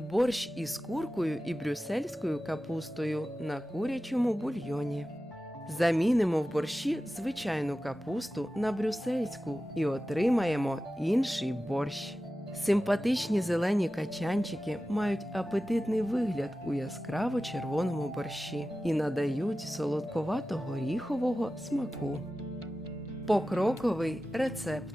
борщ із куркою і брюссельською капустою на курячому бульйоні. Замінимо в борщі звичайну капусту на брюссельську і отримаємо інший борщ. Симпатичні зелені качанчики мають апетитний вигляд у яскраво червоному борщі і надають солодковато-горіхового смаку. Покроковий рецепт.